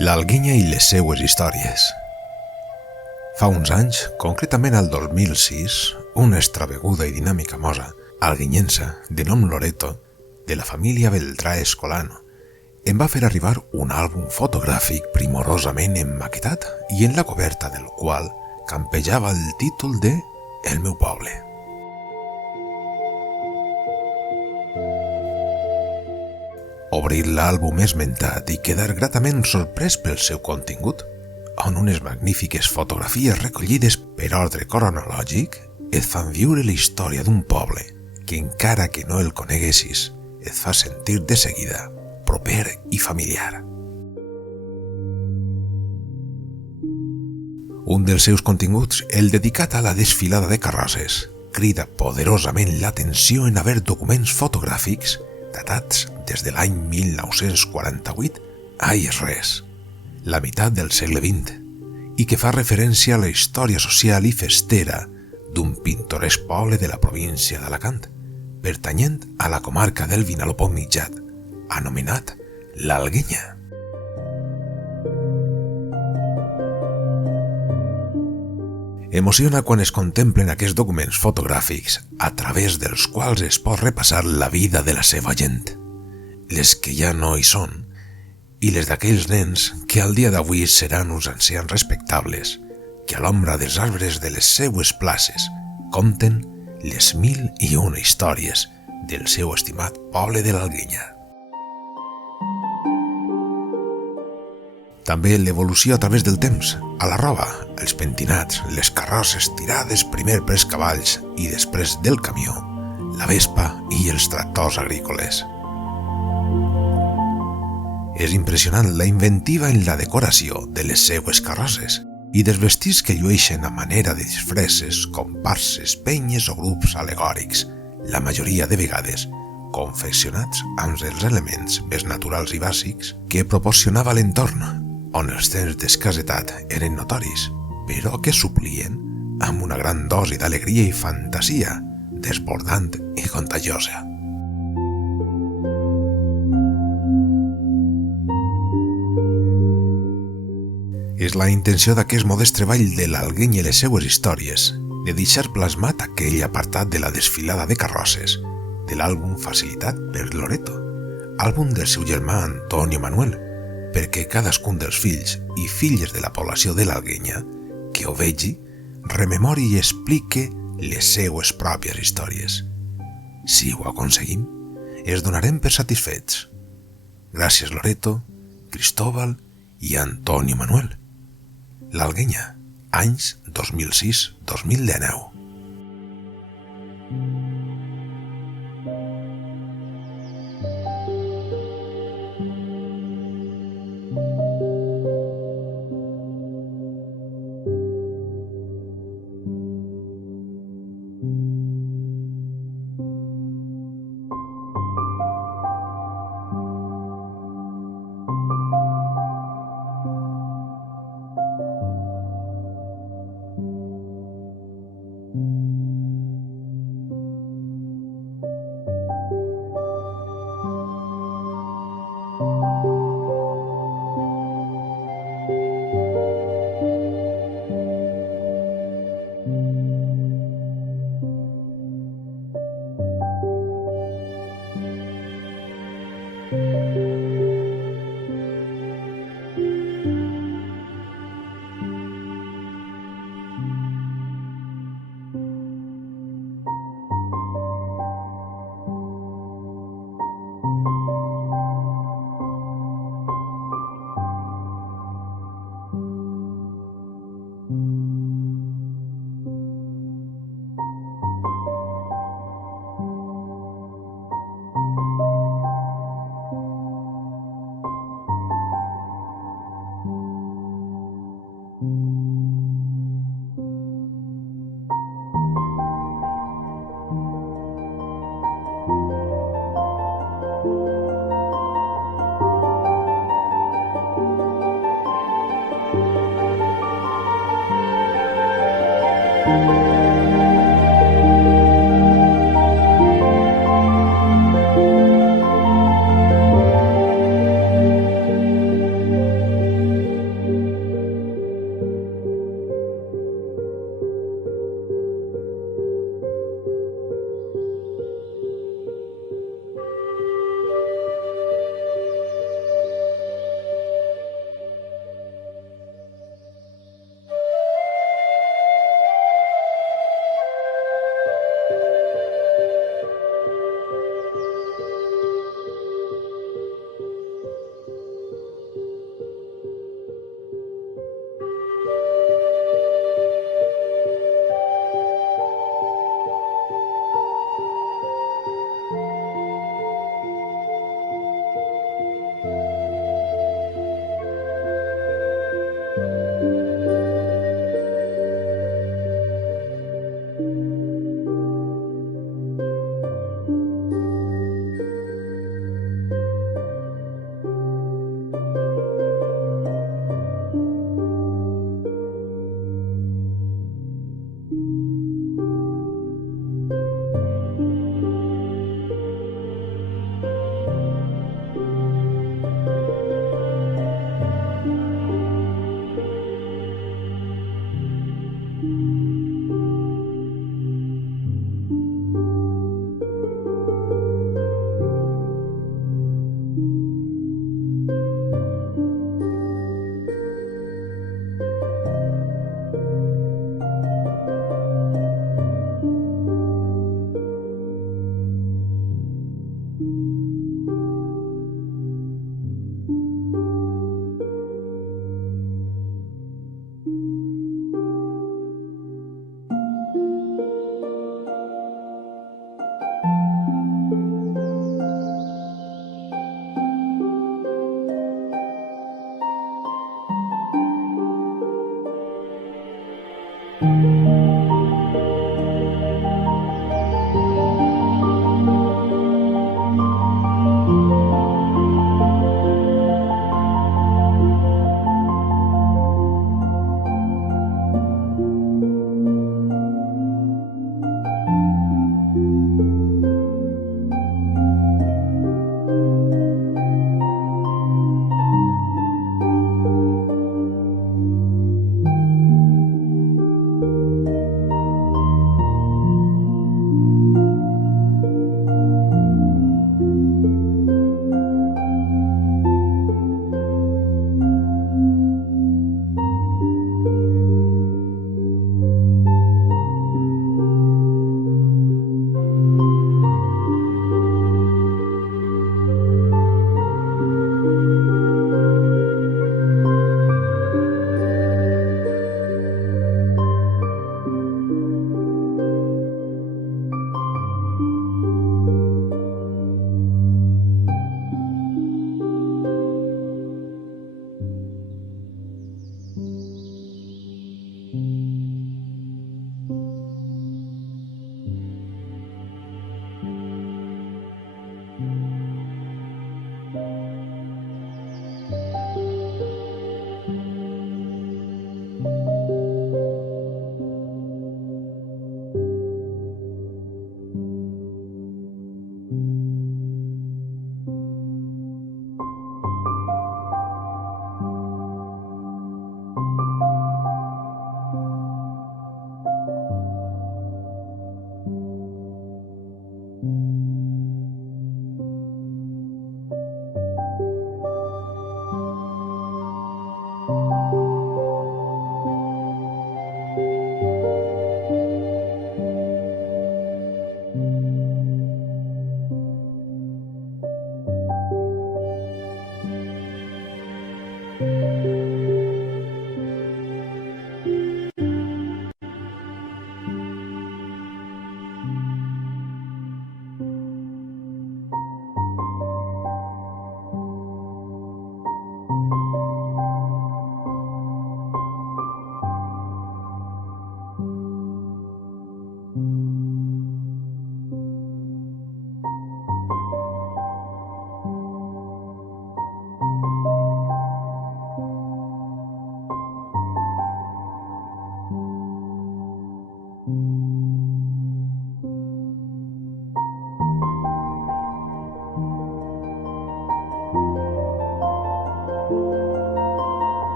L'Alguenya i les seues històries. Fa uns anys, concretament al 2006, una extraveguda i dinàmica mossa alguinyensa de nom Loreto, de la família Beltrà Escolano, em va fer arribar un àlbum fotogràfic primorosament emmaquetat i en la coberta del qual campejava el títol de El meu poble. Obrir l'àlbum esmentat i quedar gratament sorprès pel seu contingut, on unes magnífiques fotografies recollides per ordre cronològic et fan viure la història d'un poble que, encara que no el coneguessis, et fa sentir de seguida proper i familiar. Un dels seus continguts, el dedicat a la desfilada de carrosses, crida poderosament l'atenció en haver documents fotogràfics datats des de l'any 1948 a res, la meitat del segle XX, i que fa referència a la història social i festera d'un pintoresc poble de la província d'Alacant, pertanyent a la comarca del Vinalopó mitjat, anomenat l'Alguenya. Emociona quan es contemplen aquests documents fotogràfics a través dels quals es pot repassar la vida de la seva gent, les que ja no hi són i les d'aquells nens que al dia d'avui seran uns ancians respectables que a l'ombra dels arbres de les seues places conten les 1001 històries del seu estimat poble de l'Alguenya. També l'evolució a través del temps, a la roba, els pentinats, les carrosses tirades primer pels cavalls i després del camió, la vespa i els tractors agrícoles. És impressionant la inventiva en la decoració de les seues carrosses i dels vestits que llueixen a manera de disfresses, comparses, penyes o grups alegòrics, la majoria de vegades confeccionats amb els elements més naturals i bàsics que proporcionava l'entorn, on els temps d'escassetat eren notoris, però que suplien amb una gran dosi d'alegria i fantasia, desbordant i contagiosa. És la intenció d'aquest modest treball de l'Alguenya i les seues històries de deixar plasmat aquell apartat de la desfilada de carrosses de l'àlbum facilitat per Loreto, àlbum del seu germà Antonio Manuel, perquè cadascun dels fills i filles de la població de l'Alguenya que ho vegi, rememori i explique les seues pròpies històries. Si ho aconseguim, es donarem per satisfets. Gràcies Loreto, Cristóbal i Antonio Manuel. L'Alguenya, anys 2006-2019.